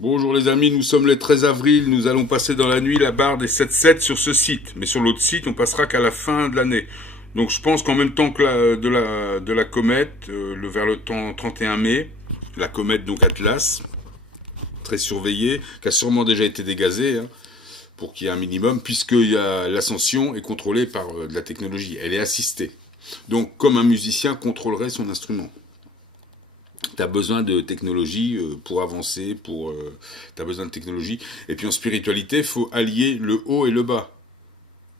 Bonjour les amis, nous sommes le 13 avril, nous allons passer dans la nuit la barre des 7-7 sur ce site. Mais sur l'autre site, on passera qu'à la fin de l'année. Donc je pense qu'en même temps que de la comète, vers le temps 31 mai, la comète donc Atlas, très surveillée, qui a sûrement déjà été dégazée, hein, pour qu'il y ait un minimum, puisque l'ascension est contrôlée par de la technologie, elle est assistée. Donc comme un musicien contrôlerait son instrument. Tu as besoin de technologie pour avancer, tu as besoin de technologie. Et puis en spiritualité, il faut allier le haut et le bas.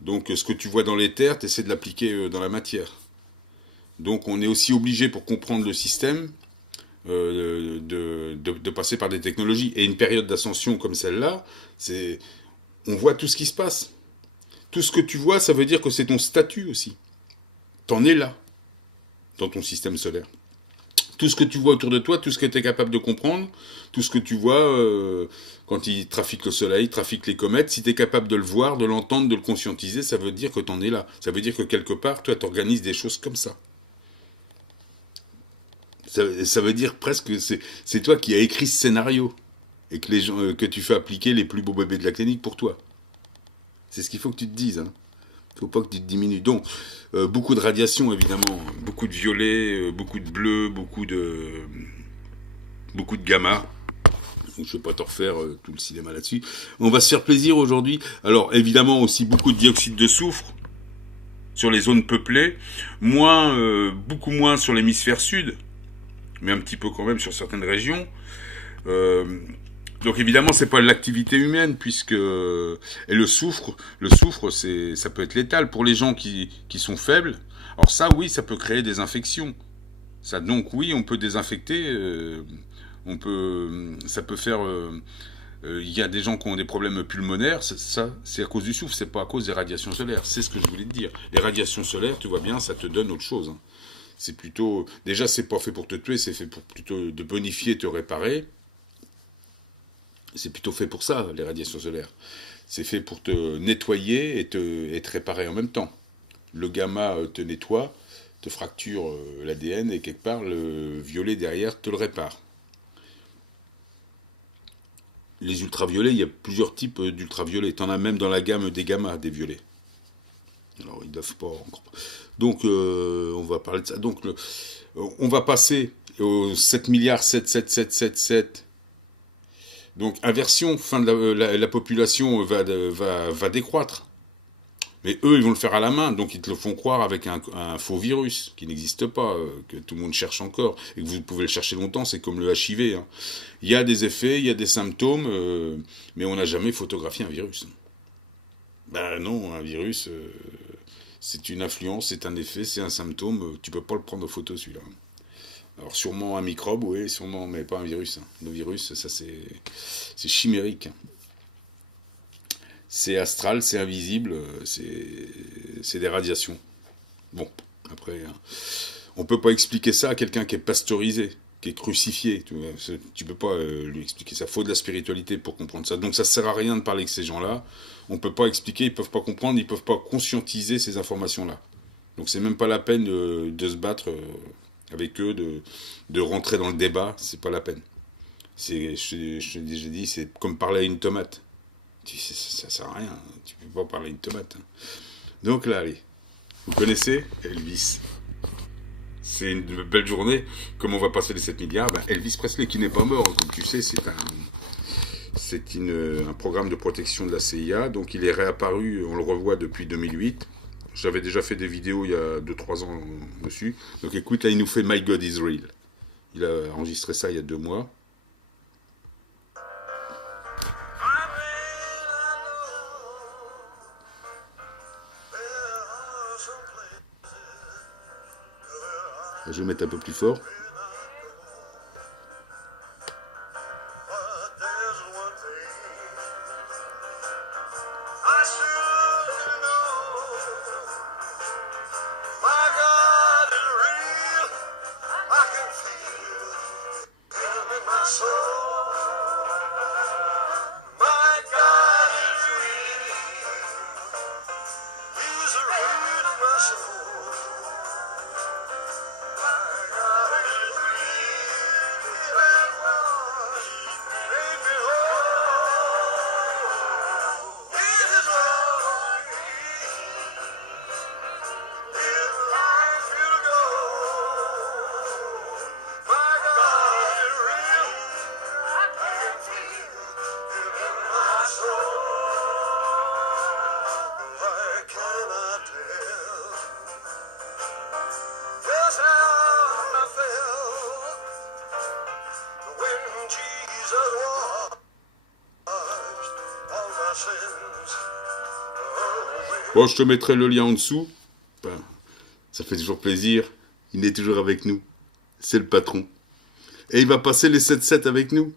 Donc ce que tu vois dans l'éther, tu essaies de l'appliquer dans la matière. Donc on est aussi obligé pour comprendre le système de passer par des technologies. Et une période d'ascension comme celle-là, on voit tout ce qui se passe. Tout ce que tu vois, ça veut dire que c'est ton statut aussi. T'en es là, dans ton système solaire. Tout ce que tu vois autour de toi, tout ce que tu es capable de comprendre, tout ce que tu vois quand il trafique le soleil, trafique les comètes, si tu es capable de le voir, de l'entendre, de le conscientiser, ça veut dire que tu en es là. Ça veut dire que quelque part, toi, tu organises des choses comme ça. Ça veut dire presque que c'est toi qui as écrit ce scénario et que, les gens, que tu fais appliquer les plus beaux bébés de la clinique pour toi. C'est ce qu'il faut que tu te dises. Hein. Faut pas que tu te diminues. Donc, beaucoup de radiation, évidemment. Beaucoup de violet, beaucoup de bleu, beaucoup de gamma. Je ne vais pas te refaire tout le cinéma là-dessus. On va se faire plaisir aujourd'hui. Alors, évidemment, aussi beaucoup de dioxyde de soufre sur les zones peuplées. Beaucoup moins sur l'hémisphère sud, mais un petit peu quand même sur certaines régions. Euh, donc évidemment, c'est pas l'activité humaine, et le soufre, ça peut être létal pour les gens qui sont faibles. Alors ça, oui, ça peut créer des infections. Ça, donc oui, on peut désinfecter. Ça peut faire. Il y a des gens qui ont des problèmes pulmonaires. Ça, c'est à cause du soufre. C'est pas à cause des radiations solaires. C'est ce que je voulais te dire. Les radiations solaires, tu vois bien, ça te donne autre chose. Hein. C'est plutôt. Déjà, c'est pas fait pour te tuer. C'est fait pour plutôt de bonifier, te réparer. C'est plutôt fait pour ça, les radiations solaires. C'est fait pour te nettoyer et te réparer en même temps. Le gamma te nettoie, te fracture l'ADN et quelque part le violet derrière te le répare. Les ultraviolets, il y a plusieurs types d'ultraviolets. T'en as même dans la gamme des gamma, des violets. Alors ils doivent pas encore. Donc on va parler de ça. Donc on va passer aux 7 milliards 77777. Donc inversion, fin de la population va décroître. Mais eux, ils vont le faire à la main, donc ils te le font croire avec un faux virus qui n'existe pas, que tout le monde cherche encore, et que vous pouvez le chercher longtemps, c'est comme le HIV. Hein. Il y a des effets, il y a des symptômes, mais on n'a jamais photographié un virus. Ben non, un virus, c'est une influence, c'est un effet, c'est un symptôme, tu peux pas le prendre en photo celui-là. Alors sûrement un microbe, oui, sûrement, mais pas un virus. Hein. Le virus, ça c'est chimérique. C'est astral, c'est invisible, c'est des radiations. Bon, après, hein, on peut pas expliquer ça à quelqu'un qui est pasteurisé, qui est crucifié. Tu peux pas lui expliquer ça. Faut de la spiritualité pour comprendre ça. Donc ça sert à rien de parler avec ces gens-là. On peut pas expliquer, ils peuvent pas comprendre, ils peuvent pas conscientiser ces informations-là. Donc c'est même pas la peine de se battre avec eux, de rentrer dans le débat, c'est pas la peine. Je t'ai déjà dit, c'est comme parler à une tomate. Ça sert à rien, tu peux pas parler à une tomate. Hein. Donc là, allez, vous connaissez Elvis. C'est une belle journée. Comme on va passer les 7 milliards, ben Elvis Presley, qui n'est pas mort, comme tu sais, c'est un programme de protection de la CIA. Donc il est réapparu, on le revoit depuis 2008. J'avais déjà fait des vidéos il y a 2-3 ans dessus. Donc écoute, là, il nous fait My God is Real. Il a enregistré ça il y a 2 mois. Je vais mettre un peu plus fort. Bon, je te mettrai le lien en dessous. Enfin, ça fait toujours plaisir. Il est toujours avec nous. C'est le patron. Et il va passer les 7-7 avec nous.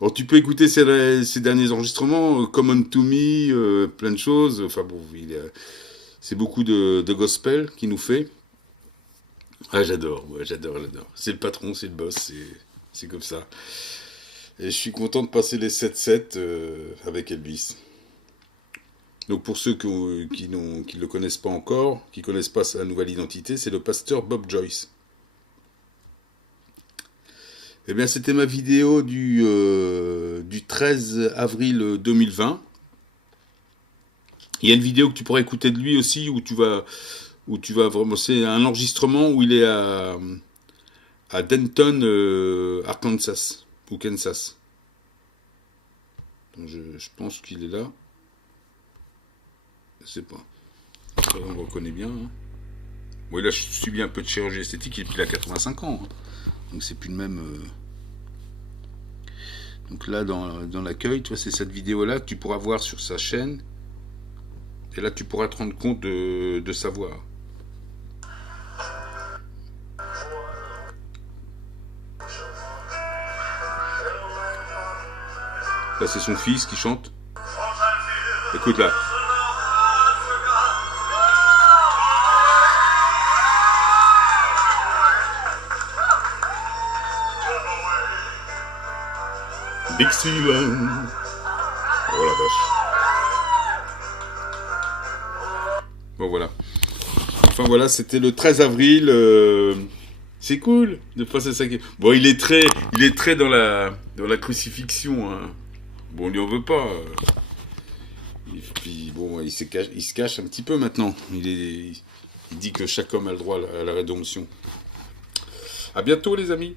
Alors, tu peux écouter ses derniers enregistrements, Common to Me, plein de choses. Enfin bon, c'est beaucoup de gospel qu'il nous fait. Ah, j'adore, ouais, j'adore. C'est le patron, c'est le boss, c'est comme ça. Et je suis content de passer les 7-7 avec Elvis. Donc pour ceux qui ne le connaissent pas encore, qui ne connaissent pas sa nouvelle identité, c'est le pasteur Bob Joyce. Eh bien, c'était ma vidéo du 13 avril 2020. Il y a une vidéo que tu pourras écouter de lui aussi, où tu vas vraiment... C'est un enregistrement où il est à Denton, Arkansas, ou Kansas. Donc je pense qu'il est là. Je sais pas. On le reconnaît bien. Hein. Bon, là, je subis un peu de chirurgie esthétique, et puis il a 85 ans. Hein. Donc c'est plus le même... Donc là, dans l'accueil, tu vois, c'est cette vidéo-là que tu pourras voir sur sa chaîne. Et là, tu pourras te rendre compte de sa voix. Là, c'est son fils qui chante. Écoute là. Dixieland. Oh la vache. Bon voilà. Enfin voilà, c'était le 13 avril. C'est cool de passer ça. Bon, il est très dans la crucifixion. Hein. Bon, on lui en veut pas. Et puis bon, il se cache un petit peu maintenant. Il dit que chaque homme a le droit à la rédemption. À bientôt les amis.